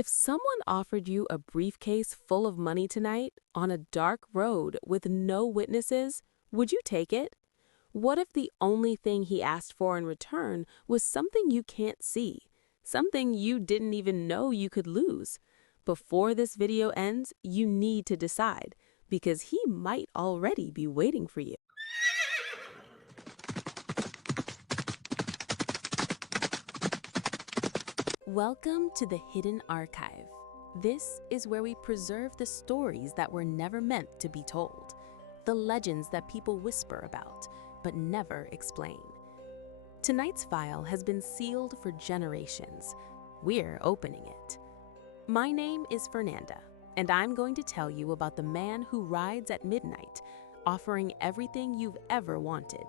If someone offered you a briefcase full of money tonight on a dark road with no witnesses, would you take it? What if the only thing he asked for in return was something you can't see, something you didn't even know you could lose? Before this video ends, you need to decide, because he might already be waiting for you. Welcome to the Hidden Archive. This is where we preserve the stories that were never meant to be told, the legends that people whisper about but never explain. Tonight's file has been sealed for generations. We're opening it. My name is Fernanda, and I'm going to tell you about the man who rides at midnight, offering everything you've ever wanted.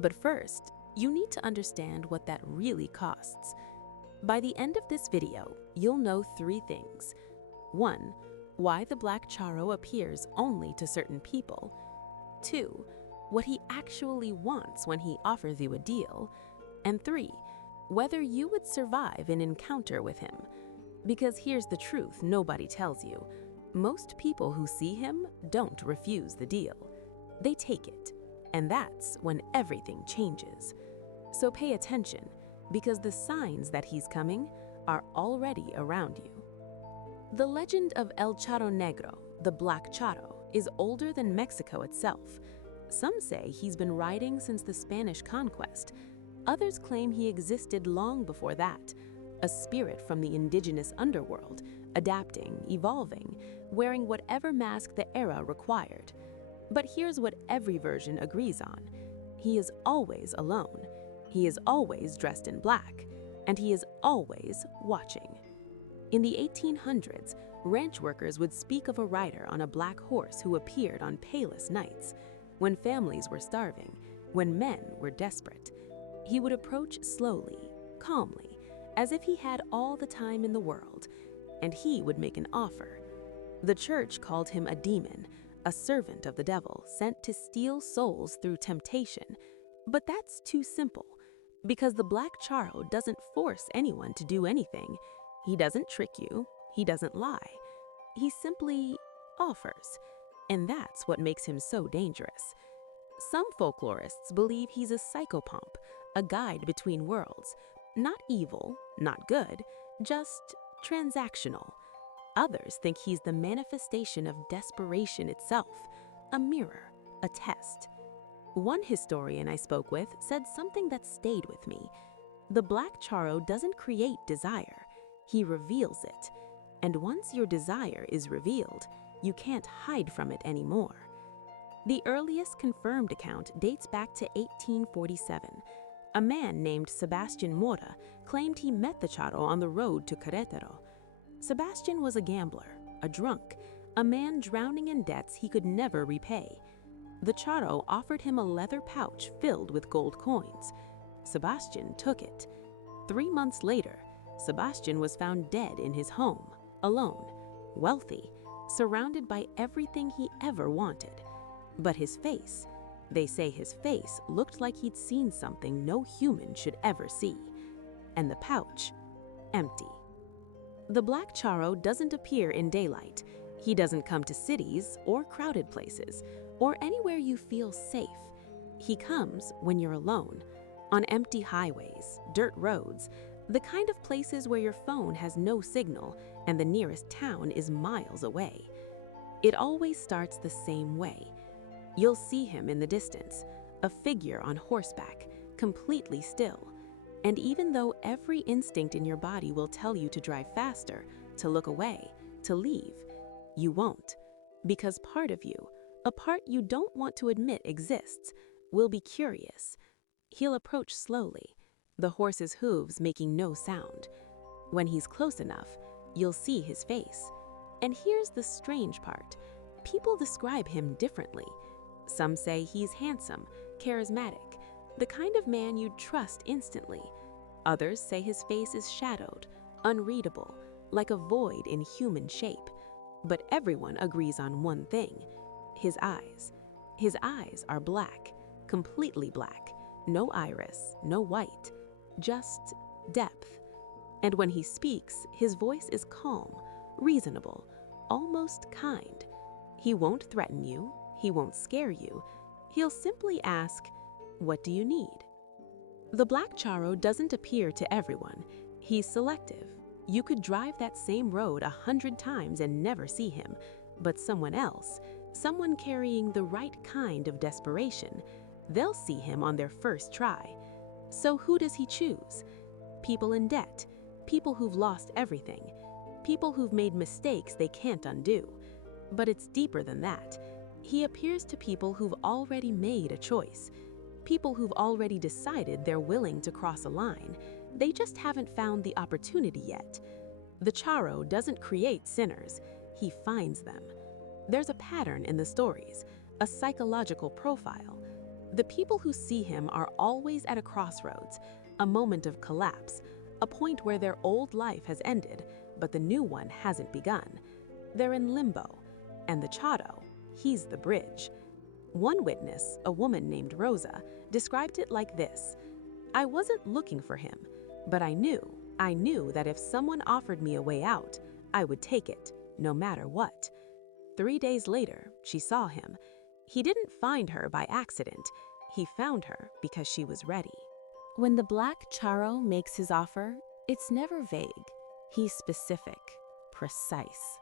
But first, you need to understand what that really costs. By the end of this video, you'll know 3 things. 1. Why the Black Charro appears only to certain people. 2. What he actually wants when he offers you a deal. And 3. Whether you would survive an encounter with him. Because here's the truth nobody tells you. Most people who see him don't refuse the deal. They take it. And that's when everything changes. So pay attention, because the signs that he's coming are already around you. The legend of El Charro Negro, the Black Charro, is older than Mexico itself. Some say he's been riding since the Spanish conquest. Others claim he existed long before that, a spirit from the indigenous underworld, adapting, evolving, wearing whatever mask the era required. But here's what every version agrees on. He is always alone. He is always dressed in black, and he is always watching. In the 1800s, ranch workers would speak of a rider on a black horse who appeared on palest nights, when families were starving, when men were desperate. He would approach slowly, calmly, as if he had all the time in the world, and he would make an offer. The church called him a demon, a servant of the devil sent to steal souls through temptation. But that's too simple. Because the Black Charro doesn't force anyone to do anything. He doesn't trick you. He doesn't lie. He simply offers. And that's what makes him so dangerous. Some folklorists believe he's a psychopomp, a guide between worlds. Not evil, not good, just transactional. Others think he's the manifestation of desperation itself, a mirror, a test. One historian I spoke with said something that stayed with me. The Black Charro doesn't create desire, he reveals it. And once your desire is revealed, you can't hide from it anymore. The earliest confirmed account dates back to 1847. A man named Sebastian Mora claimed he met the Charro on the road to Querétaro. Sebastian was a gambler, a drunk, a man drowning in debts he could never repay. The Charro offered him a leather pouch filled with gold coins. Sebastian took it. 3 months later, Sebastian was found dead in his home, alone, wealthy, surrounded by everything he ever wanted. But his face, they say his face looked like he'd seen something no human should ever see. And the pouch, empty. The Black Charro doesn't appear in daylight. He doesn't come to cities or crowded places, or anywhere you feel safe. He comes when you're alone, on empty highways, dirt roads, the kind of places where your phone has no signal and the nearest town is miles away. It always starts the same way. You'll see him in the distance, a figure on horseback, completely still. And even though every instinct in your body will tell you to drive faster, to look away, to leave, you won't. Because part of you, a part you don't want to admit exists, will be curious. He'll approach slowly, the horse's hooves making no sound. When he's close enough, you'll see his face. And here's the strange part. People describe him differently. Some say he's handsome, charismatic, the kind of man you'd trust instantly. Others say his face is shadowed, unreadable, like a void in human shape. But everyone agrees on one thing. His eyes. His eyes are black, completely black. No iris, no white, just depth. And when he speaks, his voice is calm, reasonable, almost kind. He won't threaten you, he won't scare you. He'll simply ask, "What do you need?" The Black Charro doesn't appear to everyone. He's selective. You could drive that same road 100 times and never see him, but someone else, someone carrying the right kind of desperation, they'll see him on their first try. So who does he choose? People in debt, people who've lost everything, people who've made mistakes they can't undo. But it's deeper than that. He appears to people who've already made a choice, people who've already decided they're willing to cross a line. They just haven't found the opportunity yet. The Charro doesn't create sinners, he finds them. There's a pattern in the stories, a psychological profile. The people who see him are always at a crossroads, a moment of collapse, a point where their old life has ended, but the new one hasn't begun. They're in limbo, and the Charro, he's the bridge. One witness, a woman named Rosa, described it like this: "I wasn't looking for him, but I knew that if someone offered me a way out, I would take it, no matter what." 3 days later, she saw him. He didn't find her by accident. He found her because she was ready. When the Black Charro makes his offer, it's never vague. He's specific, precise.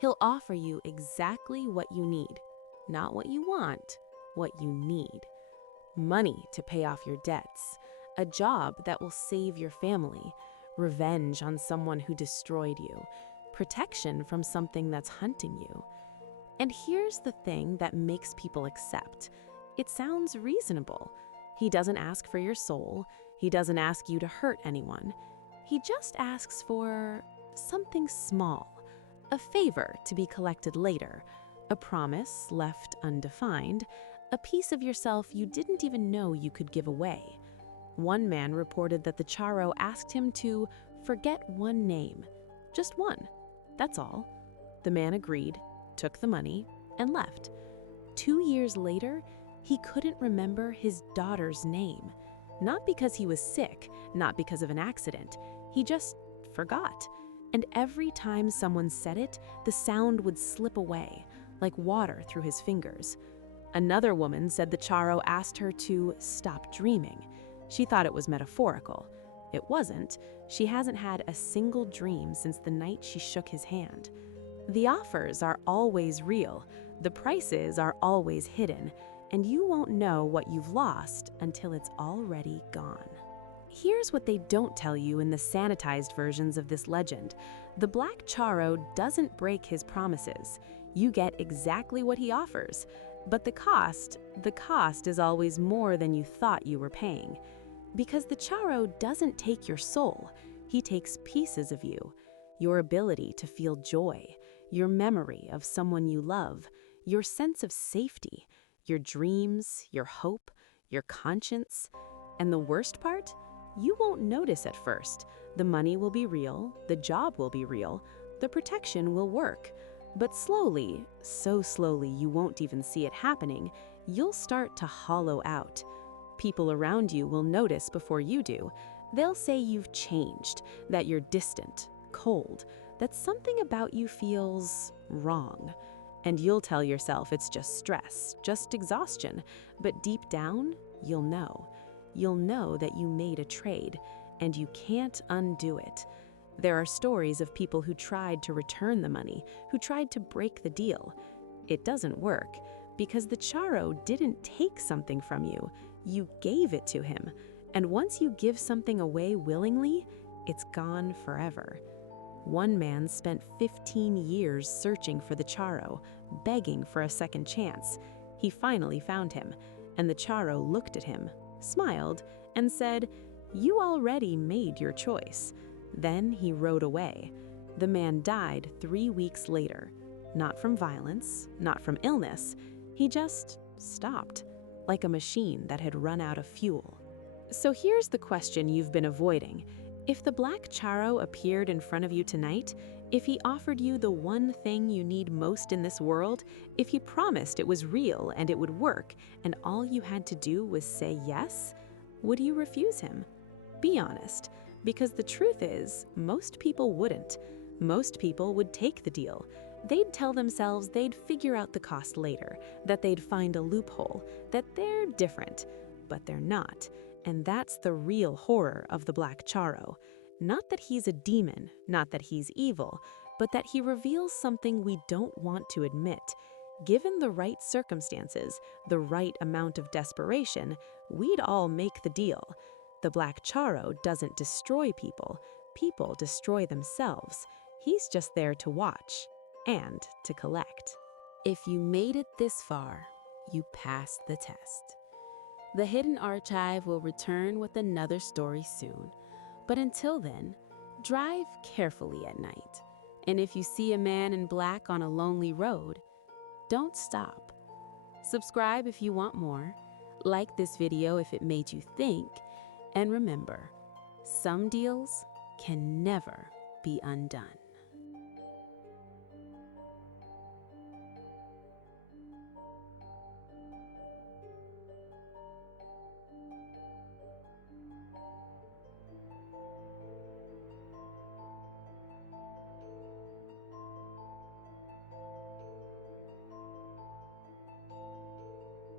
He'll offer you exactly what you need. Not what you want, what you need. Money to pay off your debts, a job that will save your family, revenge on someone who destroyed you, protection from something that's hunting you. And here's the thing that makes people accept. It sounds reasonable. He doesn't ask for your soul. He doesn't ask you to hurt anyone. He just asks for something small, a favor to be collected later, a promise left undefined, a piece of yourself you didn't even know you could give away. One man reported that the Charro asked him to forget one name, just one, that's all. The man agreed, took the money, and left. 2 years later, he couldn't remember his daughter's name. Not because he was sick, not because of an accident. He just forgot. And every time someone said it, the sound would slip away, like water through his fingers. Another woman said the Charro asked her to stop dreaming. She thought it was metaphorical. It wasn't. She hasn't had a single dream since the night she shook his hand. The offers are always real. The prices are always hidden. And you won't know what you've lost until it's already gone. Here's what they don't tell you in the sanitized versions of this legend. The Black Charro doesn't break his promises. You get exactly what he offers. But the cost is always more than you thought you were paying. Because the Charro doesn't take your soul. He takes pieces of you. Your ability to feel joy, your memory of someone you love, your sense of safety, your dreams, your hope, your conscience. And the worst part? You won't notice at first. The money will be real, the job will be real, the protection will work. But slowly, so slowly you won't even see it happening, you'll start to hollow out. People around you will notice before you do. They'll say you've changed, that you're distant, cold, that something about you feels wrong. And you'll tell yourself it's just stress, just exhaustion. But deep down, you'll know. You'll know that you made a trade, and you can't undo it. There are stories of people who tried to return the money, who tried to break the deal. It doesn't work, because the Charro didn't take something from you. You gave it to him. And once you give something away willingly, it's gone forever. One man spent 15 years searching for the Charro, begging for a second chance. He finally found him, and the Charro looked at him, smiled, and said, "You already made your choice." Then he rode away. The man died 3 weeks later. Not from violence, not from illness. He just stopped, like a machine that had run out of fuel. So here's the question you've been avoiding. If the Black Charro appeared in front of you tonight, if he offered you the one thing you need most in this world, if he promised it was real and it would work, and all you had to do was say yes, would you refuse him? Be honest. Because the truth is, most people wouldn't. Most people would take the deal. They'd tell themselves they'd figure out the cost later, that they'd find a loophole, that they're different. But they're not. And that's the real horror of the Black Charro. Not that he's a demon, not that he's evil, but that he reveals something we don't want to admit. Given the right circumstances, the right amount of desperation, we'd all make the deal. The Black Charro doesn't destroy people. People destroy themselves. He's just there to watch and to collect. If you made it this far, you passed the test. The Hidden Archive will return with another story soon. But until then, drive carefully at night. And if you see a man in black on a lonely road, don't stop. Subscribe if you want more. Like this video if it made you think. And remember, some deals can never be undone.